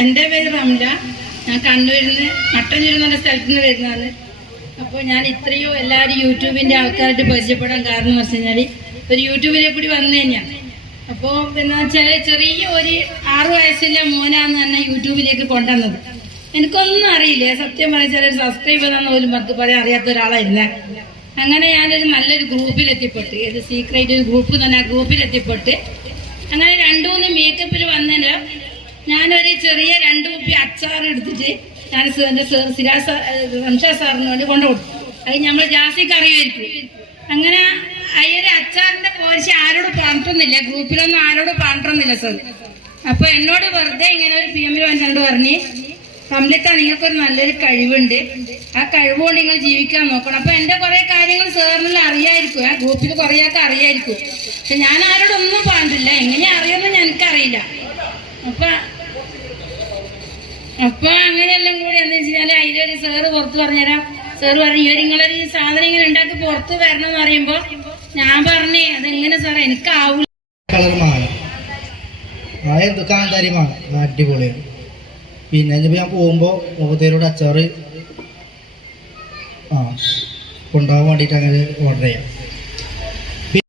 എൻ്റെ പേര് റംല. ഞാൻ കണ്ണൂരിൽ നിന്ന് മട്ടന്നൂർ എന്ന സ്ഥലത്ത് നിന്ന് വരുന്നതാണ്. അപ്പോൾ ഞാൻ ഇത്രയോ എല്ലാവരും യൂട്യൂബിൻ്റെ ആൾക്കാരായിട്ട് പരിചയപ്പെടാൻ കാരണം എന്ന് വെച്ച് കഴിഞ്ഞാൽ ഒരു യൂട്യൂബിലെ കൂടി വന്നു തന്നെയാണ്. അപ്പോൾ എന്താ വെച്ചാൽ ചെറിയ ഒരു 6 വയസ്സുള്ള മോനാന്ന് തന്നെ യൂട്യൂബിലേക്ക് കൊണ്ടുവന്നത്. എനിക്കൊന്നും അറിയില്ല, സത്യം പറഞ്ഞാൽ ഒരു സബ്സ്ക്രൈബ് ചെയ്യാന്ന് പോലും നമുക്ക് പറയാൻ അറിയാത്ത ഒരാളായിരുന്നേ. അങ്ങനെ ഞാനൊരു നല്ലൊരു ഗ്രൂപ്പിലെത്തിപ്പെട്ട്, ഏത് സീക്രട്ട് ഒരു ഗ്രൂപ്പ് തന്നെ, ആ ഗ്രൂപ്പിലെത്തിപ്പെട്ട് അങ്ങനെ 2-3 മേക്കപ്പിൽ വന്നതിന് ഞാനൊരു ചെറിയ 2 കുപ്പി അച്ചാർ എടുത്തിട്ട് ഞാൻ എൻ്റെ റംഷാദ് സാറിന് വേണ്ടി കൊണ്ടുകൊടുത്തു. അത് നമ്മൾ ജാസിക്ക് അറിയുമായിരിക്കും. അങ്ങനെ അയ്യൊരു അച്ചാറിന്റെ പോരിച്ച് ആരോട് പറഞ്ഞിട്ടൊന്നുമില്ല, ഗ്രൂപ്പിലൊന്നും ആരോട് പറഞ്ഞിട്ടൊന്നുമില്ല സാർ. അപ്പൊ എന്നോട് വെറുതെ ഇങ്ങനെ ഒരു PM വന്നിട്ട് പറഞ്ഞ്, കംലിത്ത നിങ്ങൾക്കൊരു നല്ലൊരു കഴിവുണ്ട്, ആ കഴിവുകൊണ്ട് നിങ്ങൾ ജീവിക്കാൻ നോക്കണം. അപ്പൊ എന്റെ കുറെ കാര്യങ്ങൾ സാറിനെല്ലാം അറിയായിരിക്കും, ആ ഗ്രൂപ്പിൽ കുറേയൊക്കെ അറിയായിരിക്കും. പക്ഷെ ഞാൻ ആരോടൊന്നും പറഞ്ഞിട്ടില്ല, എങ്ങനെയാ അറിയുമെന്ന് എനിക്കറിയില്ല. അപ്പൊ അങ്ങനെയെല്ലാം കൂടി എന്താ വെച്ചാൽ അതിലൊരു സാറ് പുറത്ത് പറഞ്ഞുതരാം. സാറ് പറഞ്ഞു, നിങ്ങളൊരു സാധനം ഇങ്ങനെ ഉണ്ടാക്കി പുറത്ത് വരണം എന്ന് പറയുമ്പോ ഞാൻ പറഞ്ഞേ അതെങ്ങനെ സാറേ എനിക്കാവൂല. അടിപൊളിയാണ്. പിന്നെ ഞാൻ പോകുമ്പോ മുഖത്തേരോട് അച്ചാറ് കൊണ്ടുപോകാൻ വേണ്ടിട്ട് അങ്ങനെ ഓർഡർ ചെയ്യാം.